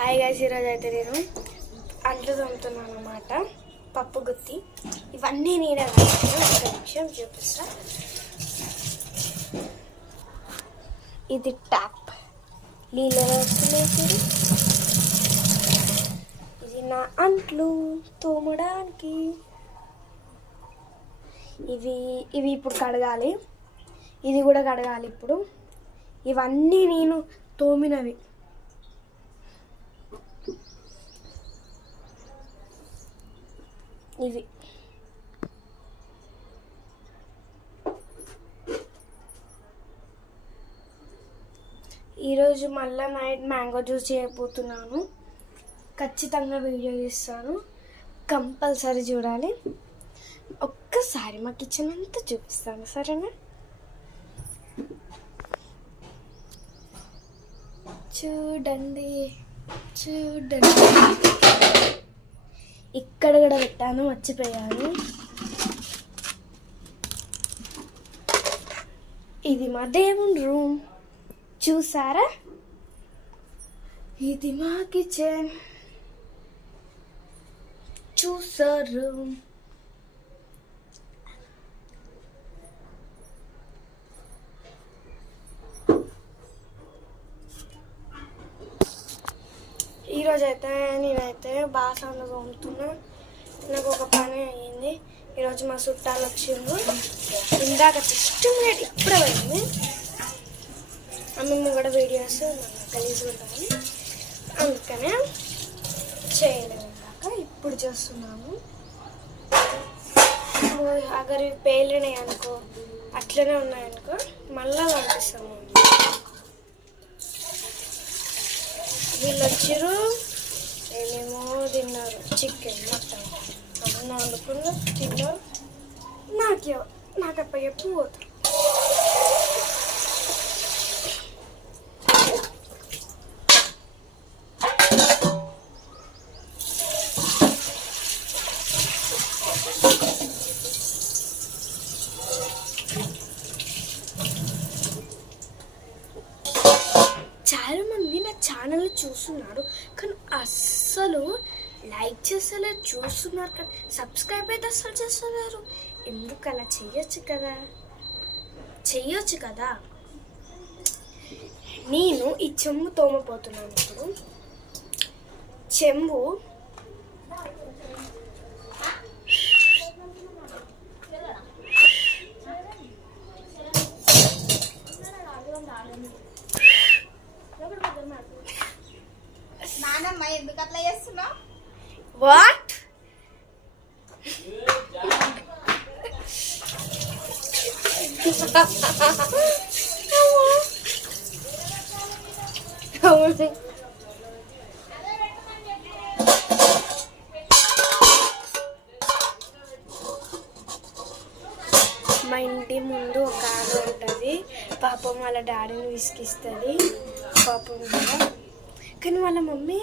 Hi guys, ఈరోజు అయితే నేను అంట్లు తోముతున్నాను అన్నమాట. పప్పు గుత్తి ఇవన్నీ నేనే ఒక నిమిషం చూపిస్తా. ఇది ట్యాప్ నీళ్ళు వస్తున్నాయి. ఇది నా అంట్లు తోమడానికి. ఇవి ఇప్పుడు కడగాలి. ఇది కూడా కడగాలి ఇప్పుడు. ఇవన్నీ నేను తోమినవి. ఇవి ఈరోజు మళ్ళీ నైట్ మ్యాంగో జ్యూస్ చేయబోతున్నాను. ఖచ్చితంగా వీడియో చేస్తాను, కంపల్సరీ చూడాలి. ఒక్కసారి మా కిచెన్ అంతా చూపిస్తాను, సరేనా? చూడండి చూడండి, ఇక్కడ కూడా పెట్టాను, మర్చిపోయాను. ఇది మా దేవుని రూమ్, చూసారా? ఇది మా కిచెన్, చూసారు? ఈరోజైతే నేనైతే బాసనలు తోముతున్నా. నాకు ఒక పని అయ్యింది. ఈరోజు మా చుట్టాలు వచ్చిండ్రు. ఇందాక సిస్టమ్ రేట్ ఇప్పుడే పోయింది. అమ్మమ్మ కూడా వీడియోస్ కలిసి ఉంటాయి, అందుకనే చేయలేదు. ఇందాక ఇప్పుడు చేస్తున్నాము. అగర్ పేలినాయి అనుకో, అట్లనే ఉన్నాయనుకో, మళ్ళా పంపిస్తాము. వీళ్ళు వచ్చారు, ఏమేమో తిన్నారు. చికెన్, మటన్ అన్న వండుకున్నారు, తిన్నారు. నాకు అప్ప చెప్పు పోతారు. చాలా మంది నా ఛానల్ని చూస్తున్నారు, కానీ అస్సలు లైక్ చేస్తలేరు. చూస్తున్నారు కానీ సబ్స్క్రైబ్ అయితే అస్సలు చేస్తలేరు. ఎందుకు అలా చెయ్యొచ్చు కదా. నేను ఈ చెంబు తోమపోతున్నాను. ఇప్పుడు చెంబు నానమ్మ ఎందుకు అట్లా చేస్తున్నావు? వాట్? మా ఇంటి ముందు ఒక ఆమె ఉంటుంది. పాపం వాళ్ళ డాడీని విసిగిస్తుంది పాపం కూడా. కానీ వాళ్ళ మమ్మీ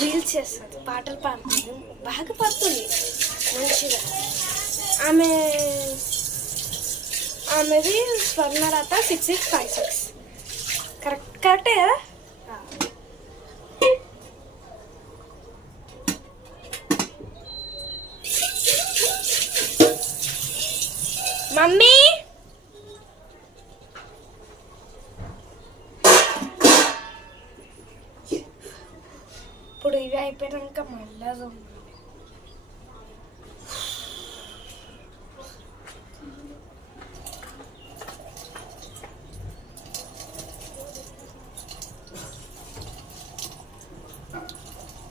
రీల్స్ చేస్తుంది, పాటలు పాడుతుంది, బాగా పాడుతుంది మంచిగా. ఆమెది స్వర్ణలత 6656. కరెక్టే కదా? మమ్మీ ఇప్పుడు ఇవి అయిపోయాక మళ్ళీ